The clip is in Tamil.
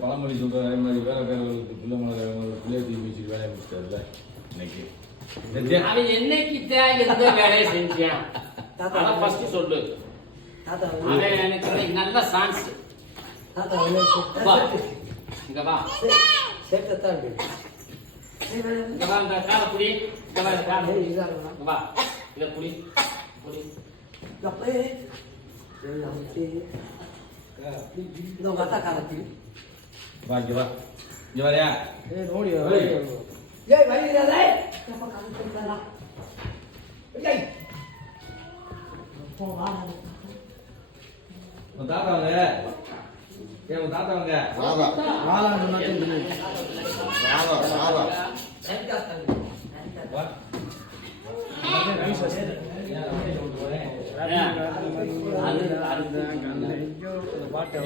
பழமொழி சொல்ற அதே மாதிரி வேலைக்காரர்களுக்கு பிள்ளை தூக்கி வச்சுட்டு வேலையை முடிச்சிட்டாருல இன்னைக்கு. அவன் என்னைக்கு எந்த வேலையை செஞ்சான் அதான் ஃபர்ஸ்ட் சொல்லு. அவன் எனக்கு நல்ல சான்ஸ். இங்க வா, இங்க வா, இந்த காலை புடி, இங்க வா, இந்த காலை புடி, இங்க வா, இத புடி, புடி. வா இங்க வா, இங்க வரையா? உன் தாத்தாவங்க உன் தாத்தாவங்க பாட்டு